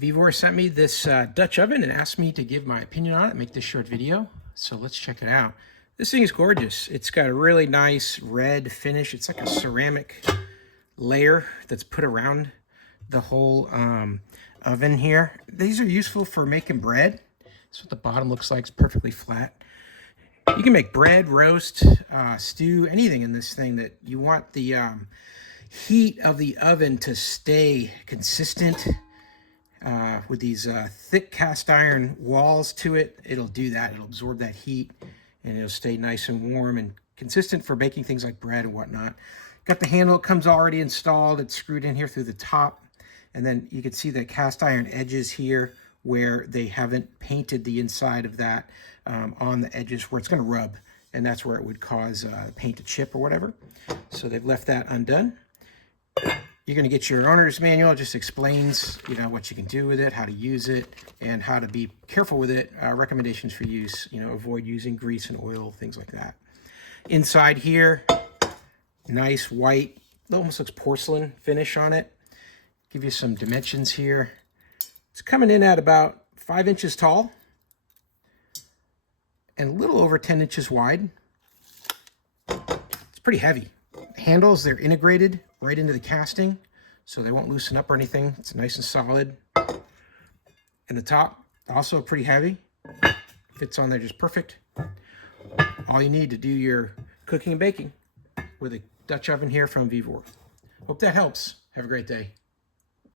VEVOR sent me this Dutch oven and asked me to give my opinion on it, make this short video. So let's check it out. This thing is gorgeous. It's got a really nice red finish. It's like a ceramic layer that's put around the whole oven here. These are useful for making bread. That's what the bottom looks like. It's perfectly flat. You can make bread, roast, stew, anything in this thing that you want the heat of the oven to stay consistent. With these thick cast iron walls to it, it'll do that. It'll absorb that heat and it'll stay nice and warm and consistent for baking things like bread and whatnot. Got the handle, it comes already installed. It's screwed in here through the top. And then you can see the cast iron edges here where they haven't painted the inside of that on the edges where it's going to rub. And that's where it would cause paint to chip or whatever. So they've left that undone. You're going to get your owner's manual. It just explains, what you can do with it, how to use it, and how to be careful with it. Recommendations for use, avoid using grease and oil, things like that. Inside here, nice white, it almost looks porcelain finish on it. Give you some dimensions here. It's coming in at about 5 inches tall and a little over 10 inches wide. It's pretty heavy. Handles, they're integrated right into the casting, so they won't loosen up or anything. It's nice and solid. And the top, also pretty heavy. Fits on there just perfect. All you need to do your cooking and baking with a Dutch oven here from VEVOR. Hope that helps. Have a great day.